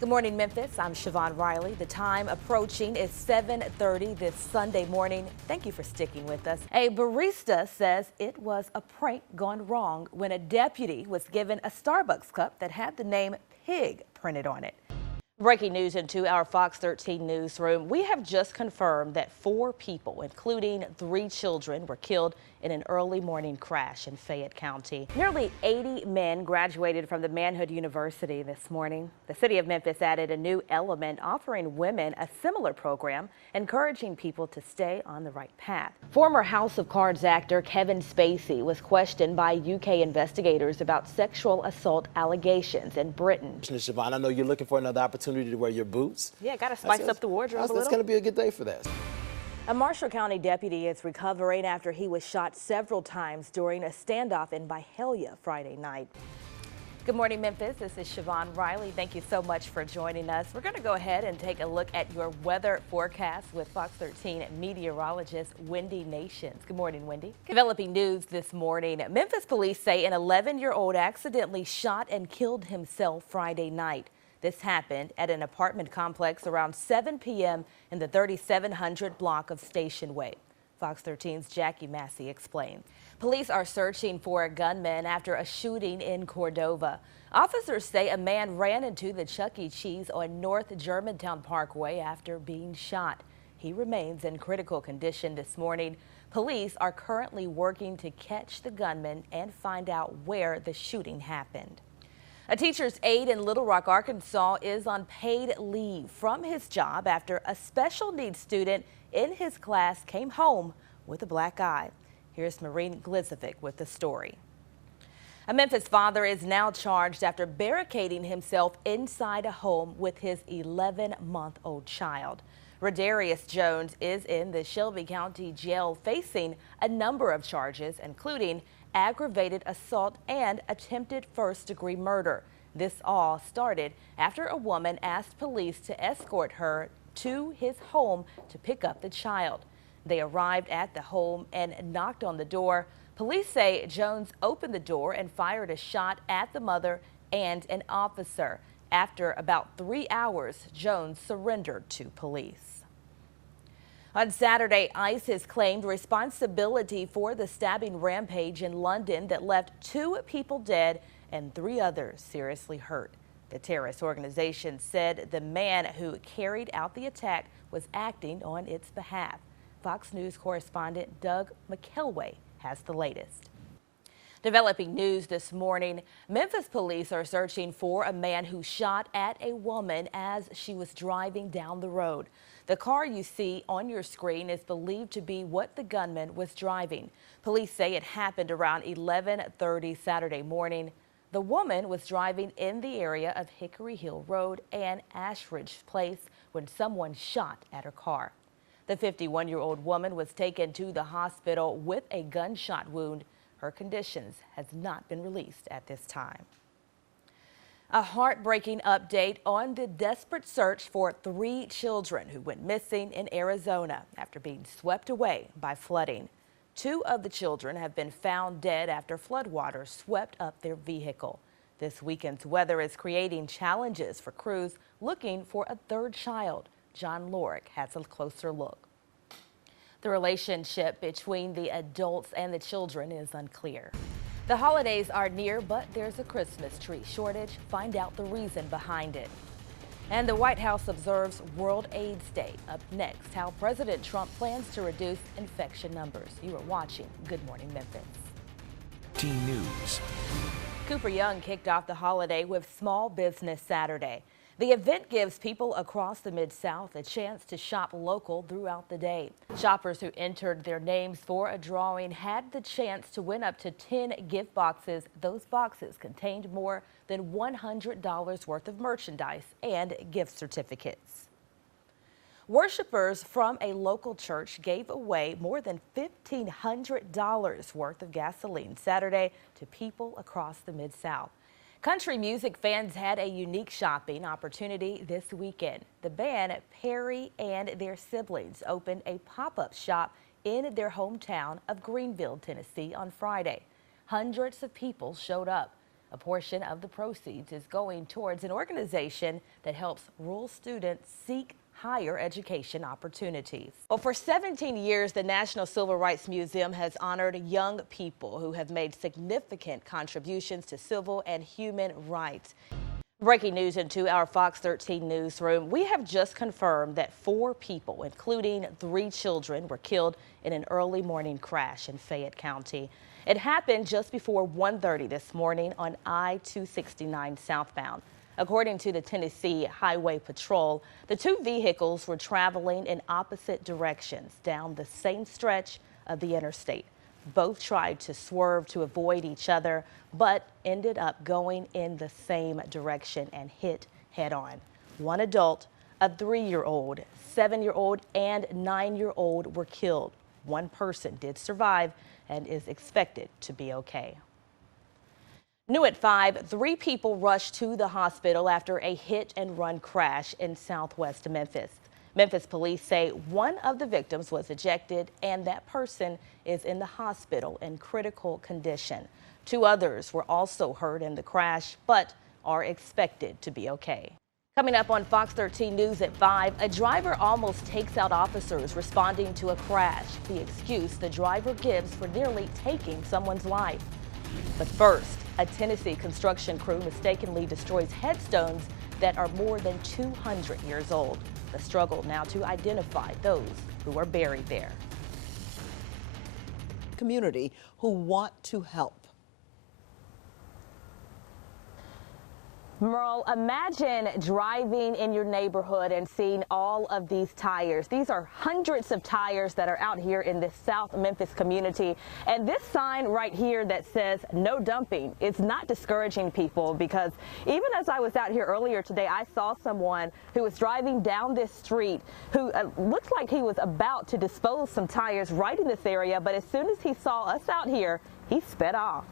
Good morning, Memphis. I'm Siobhan Riley. The time approaching is 7:30 this Sunday morning. Thank you for sticking with us. A barista says it was a prank gone wrong when a deputy was given a Starbucks cup that had the name Pig printed on it. Breaking news into our Fox 13 newsroom. We have just confirmed that 4 people, including 3 children, were killed in an early morning crash in Fayette County. Nearly 80 men graduated from the Manhood University this morning. The city of Memphis added a new element offering women a similar program, encouraging people to stay on the right path. Former House of Cards actor Kevin Spacey was questioned by UK investigators about sexual assault allegations in Britain. Siobhan, I know you're looking for another opportunity to wear your boots. Yeah, got to spice up the wardrobe a little. That's going to be a good day for that. A Marshall County deputy is recovering after he was shot several times during a standoff in Byhalia Friday night. Good morning, Memphis. This is Siobhan Riley. Thank you so much for joining us. We're going to go ahead and take a look at your weather forecast with Fox 13 meteorologist Wendy Nations. Good morning, Wendy. Developing news this morning. Memphis police say an 11-year-old accidentally shot and killed himself Friday night. This happened at an apartment complex around 7 p.m. in the 3700 block of Station Way. Fox 13's Jackie Massey explained. Police are searching for a gunman after a shooting in Cordova. Officers say a man ran into the Chuck E. Cheese on North Germantown Parkway after being shot. He remains in critical condition this morning. Police are currently working to catch the gunman and find out where the shooting happened. A teacher's aide in Little Rock, Arkansas is on paid leave from his job after a special needs student in his class came home with a black eye. Here's Maureen Glizovic with the story. A Memphis father is now charged after barricading himself inside a home with his 11-month-old child. Rodarius Jones is in the Shelby County Jail facing a number of charges, including aggravated assault and attempted first-degree murder. This all started after a woman asked police to escort her to his home to pick up the child. They arrived at the home and knocked on the door. Police say Jones opened the door and fired a shot at the mother and an officer. After about 3 hours, Jones surrendered to police. On Saturday, ICE has claimed responsibility for the stabbing rampage in London that left 2 people dead and 3 others seriously hurt. The terrorist organization said the man who carried out the attack was acting on its behalf. Fox News correspondent Doug McKelway has the latest. Developing news this morning, Memphis police are searching for a man who shot at a woman as she was driving down the road. The car you see on your screen is believed to be what the gunman was driving. Police say it happened around 11:30 Saturday morning. The woman was driving in the area of Hickory Hill Road and Ashridge Place when someone shot at her car. The 51-year-old woman was taken to the hospital with a gunshot wound. Her conditions has not been released at this time. A heartbreaking update on the desperate search for 3 children who went missing in Arizona after being swept away by flooding. 2 of the children have been found dead after floodwaters swept up their vehicle. This weekend's weather is creating challenges for crews looking for a 3rd child. John Lorick has a closer look. The relationship between the adults and the children is unclear. The holidays are near, but there's a Christmas tree shortage. Find out the reason behind it. And the White House observes World AIDS Day. Up next, how President Trump plans to reduce infection numbers. You are watching Good Morning Memphis. Team News. Cooper Young kicked off the holiday with Small Business Saturday. The event gives people across the Mid-South a chance to shop local throughout the day. Shoppers who entered their names for a drawing had the chance to win up to 10 gift boxes. Those boxes contained more than $100 worth of merchandise and gift certificates. Worshippers from a local church gave away more than $1,500 worth of gasoline Saturday to people across the Mid-South. Country music fans had a unique shopping opportunity this weekend. The band Perry and their siblings opened a pop-up shop in their hometown of Greenville, Tennessee on Friday. Hundreds of people showed up. A portion of the proceeds is going towards an organization that helps rural students seek higher education opportunities. Well, for 17 years, the National Civil Rights Museum has honored young people who have made significant contributions to civil and human rights. Breaking news into our Fox 13 newsroom. We have just confirmed that 4 people, including 3 children, were killed in an early morning crash in Fayette County. It happened just before 1:30 this morning on I-269 southbound. According to the Tennessee Highway Patrol, the 2 vehicles were traveling in opposite directions down the same stretch of the interstate. Both tried to swerve to avoid each other, but ended up going in the same direction and hit head-on. 1 adult, a 3-year-old, 7-year-old, and 9-year-old were killed. 1 person did survive and is expected to be okay. New at 5, 3 people rushed to the hospital after a hit-and-run crash in southwest Memphis. Memphis police say 1 of the victims was ejected and that person is in the hospital in critical condition. 2 others were also hurt in the crash, but are expected to be okay. Coming up on Fox 13 News at 5, a driver almost takes out officers responding to a crash. The excuse the driver gives for nearly taking someone's life. But first, a Tennessee construction crew mistakenly destroys headstones that are more than 200 years old. The struggle now to identify those who are buried there. Community who want to help. Merle, imagine driving in your neighborhood and seeing all of these tires. These are hundreds of tires that are out here in this South Memphis community. And this sign right here that says no dumping is not discouraging people, because even as I was out here earlier today, I saw someone who was driving down this street who looks like he was about to dispose some tires right in this area. But as soon as he saw us out here, he sped off.